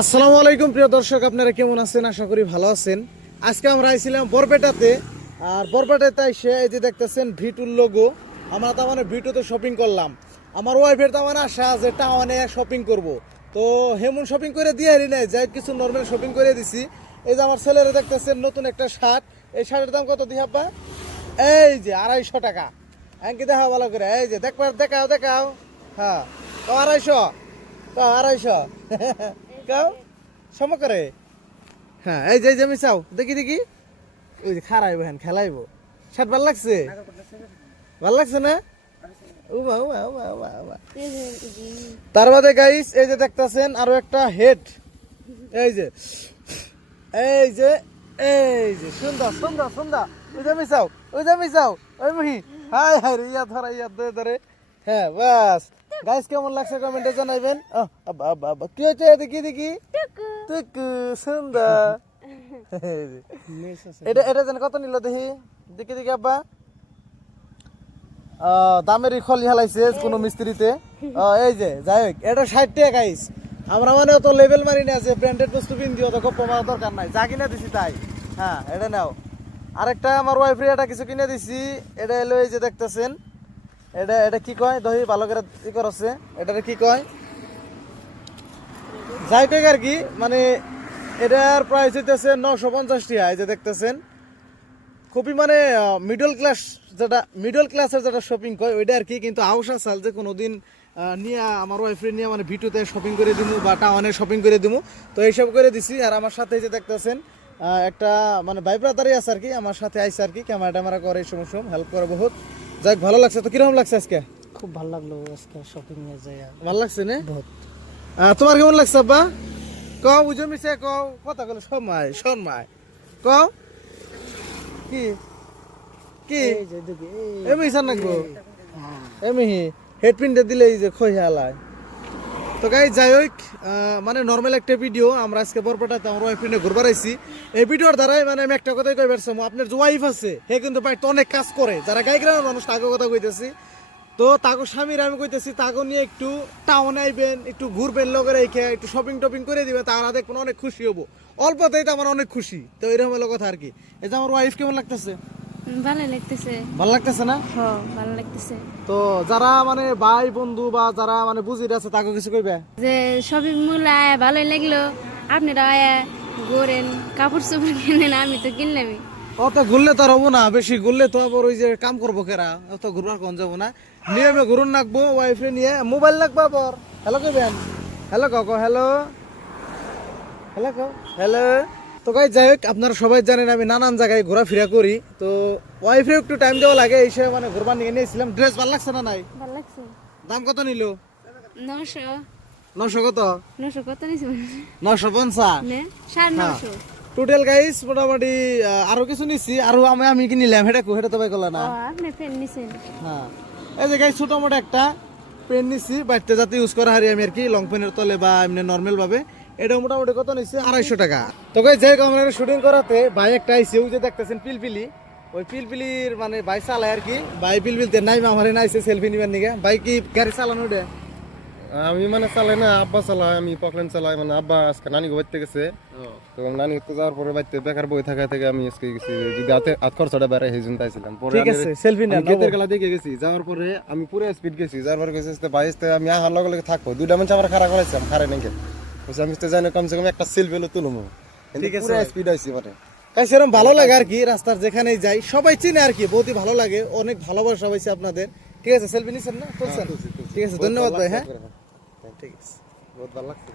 আসসালামু আলাইকুম, প্রিয় দর্শক, আপনারা কেমন আছেন? আশা করি ভালো আছেন। আজকে আমরা আইছিলাম বরপেটাতে, আর বরপেটাতে এসে এই যে দেখতেছেন ভিটুর লোগো আমরা তার মানে ভিটুতে শপিং করলাম। আমার ওয়াইফের তার মানে আশা যে টাউনে শপিং করব। তো হেমন শপিং করে দিয়ে হারি নাই, যাই কিছু নর্মাল শপিং করে দিছি। এই যে আমার ছেলেরা দেখতেছেন নতুন একটা শার্ট এই শার্টের দাম কত দিয়ে হাব্বা? এই যে আড়াইশো টাকা। এমনকি দেখা ভালো করে, এই যে দেখবার দেখাও দেখাও। হ্যাঁ তো আড়াইশো তো আড়াইশো। সম করে। হ্যাঁ এই যে আমি চাও। দেখি দেখি। ওই যে খারাইবো হ্যাঁ খেলাইবো। শার্ট ভালো লাগছে? ভালো লাগছে না? উমা উমা উমা উমা তার বাদে গাইস এই যে দেখতাছেন আরও একটা হেড এই যে এই যে এই যে, সুন্দর সুন্দর সুন্দর। ওই যে চাও, ওই যে চাও। ওই মহি। হাই হাই রে ইয়া ধরা ইয়া ধরে। হ্যাঁ বাস। গাইস কেমন লাগছে কমেন্টে জানাইবেন? আহ, আব্বা, আব্বা, আব্বা। কি হয়েছে দেখি দেখি। টুকু। সুন্দর। এটা এটা যেন কত নিল দেখি? দেখি দেখি আব্বা। আহ, দামেরই খলি হেলাইছে কোনো মিস্ত্রিতে। এই যে যাই হোক এটা ষাট টাকা গাইস আমরা মানে অত লেভেল মারি না যে ব্র্যান্ডেড বস্তু কিনছি অত গপ্প মারার দরকার নাই। যা কিনে দিছি তাই। হ্যাঁ এটা নাও। আরেকটা আমার ওয়াইফের এটা কিছু কিনে দিছি। এটা এলো এই যে দেখতেছেন। এটা এটা কি কয়? দহি ভালো করে ই করছে। এটারে কি কয়? যাই কই আর কি মানে এটার প্রাইস হইতেছে নশো পঞ্চাশ টাকা এই যে দেখতেছেন। খুবই মানে মিডল ক্লাস যেটা মিডল ক্লাসের যেটা শপিং কয় ওইটা আর কি কিন্তু আউসা সাল যে কোনোদিন আহ, নিয়ে আমার ওয়াইফ্রে নিয়ে মানে ভিটুতে শপিং করে দিমু বা টাউনে শপিং করে দিমু। তো এইসব করে দিছি আর আমার সাথে যে দেখতেছেন একটা মানে ভাই ব্রাদারই আছে আর কি আমার সাথে আইসে আর কি ক্যামেরা ট্যামেরা করে এই সময় হেল্প করে বহুত। যাক ভালো লাগছে। তো কীরকম লাগছে আজকে? খুব ভালো লাগল আজকে শপিং এ যাইয়া ভালো লাগছে না? বহুত। তোমার কেমন লাগছে আব্বা? কও বুঝে মিছে কও কথা বলে সময় সময়। কও? কি? কি? এই যে দেখি এই এমনি না নাকবো এমি হেডপিনটা দিলে এই যে খই হালায়। তো গাই যাই হোক মানে নর্মাল একটা ভিডিও আমরা আজকে বরপটাতে আমার ওয়াইফ নিয়ে ঘুরবার আইছি। এই ভিডিওর দ্বারাই মানে আমি একটা কথাই কই পারছি আপনার যে ওয়াইফ আছে হে কিন্তু বাড়িতে অনেক কাজ করে। যারা গাই গ্রামের মানুষ তাকে কথা কইতেছি। তো তাকে স্বামীর আমি কইতেছি, তাকে নিয়ে একটু টাউনে আইবেন, একটু ঘুরবেন, লগের রেখে একটু শপিং টপিং করে দিবেন তারা দেখবেন অনেক খুশি হব। অল্পতেই তো আমার অনেক খুশি। তো এরকম হলো কথা আর কি। এই যে আমার ওয়াইফ কেমন লাগতেছে? ভালো লাগতেছে। ভালো লাগতেছে না? হ ভালো লাগতেছে। তো যারা মানে ভাই বন্ধু বা যারা মানে বুঝির আছে তাকে কিছু কইবে? যে শপিং মল ভালোই লাগল। আপনারা আয়া ঘোরেন কাপড় চোপড় কিনেন আমি তো কিনলামই। অত ঘুরলে তো হব না বেশি ঘুরলে তো আবার ওই যে কাম করব কেরা? অত ঘুরবার কোন যাব না। নিয়মে ঘুরুন রাখব ওয়াইফে নিয়ে। মোবাইল রাখব আবার। হ্যালো কইবেন হ্যালো কাকো হ্যালো হ্যালো কাও? হ্যালো তো গাই যাই হোক আপনারা সবাই জানেন আমি নানান জায়গায় ঘোরাফেরা করি। তো ওয়াইফে একটু টাইম দেওয়া লাগে এই সময় মানে ঘুরবার নিয়ে নিয়েছিলাম। ড্রেস ভালো লাগছে না নাই? ভালো লাগছে। দাম কত নিল? নশো নশো কত? নশো কত নিছে নশো পঞ্চাশ। টোটাল গাইস মোটামুটি আরও কিছু নিছি আরও আমি আমি কি নিলাম? হেটা কো হেটা তো ভাই করলা না। হ্যাঁ। এই যে গাইস ছোট মোটো একটা পেন নিছি বাড়িতে যাতে ইউজ করা হারি আমি আর কি লং পেনের তলে বা এমনি নর্মাল ভাবে। এটা মোটামুটি কত নিচ্ছে? আড়াইশো টাকা। তো গাইস যাই হোক আমরা শুটিং করাতে ভাই একটা আইছে ওই যে দেখতেছেন পিলপিলি। ওই পিলপিলির মানে ভাই চালায় আর কি। ভাই পিলপিলতে নাই আমার নাইছে সেলফি নিবার নিগে ভাই কি গাড়ি চালানো দে আমি মানে চালাই না আব্বা চালাই আমি পকলেন চালাই মানে আব্বা আজকে নানি বাড়িতে গেছে। তো নানি যাওয়ার পরে বাড়িতে বেকার বই থাকা থেকে আমি আজকে গেছি যদি হাতে হাত খরচাটা বেড়ে সেই জন্য তাইছিলাম পরে ঠিক আছে সেলফি নেন গেতের গেলা দিকে গেছি যাওয়ার পরে আমি পুরো স্পিড গেছি যাওয়ার পরে গেছি ভাই আমি আহার লগে লগে থাকব। দুইটা মানুষ আমার খারাপ করেছি আমি খারে নাকি আমি তো জানি কমসে কম একটা সেলফি হলো তুলবো ঠিক আছে। স্পিড আইছি মানে তাই সেরকম ভালো লাগে আর কি রাস্তার যেখানেই যাই সবাই চিনে আর কি বহুতই ভালো লাগে অনেক ভালোবাসা হয়েছে আপনাদের। ঠিক আছে সেলফি নিচ্ছেন না? তুলছেন? ঠিক আছে ধন্যবাদ ভাই হ্যাঁ ঠিক আছে। বহুত ভালো লাগছে।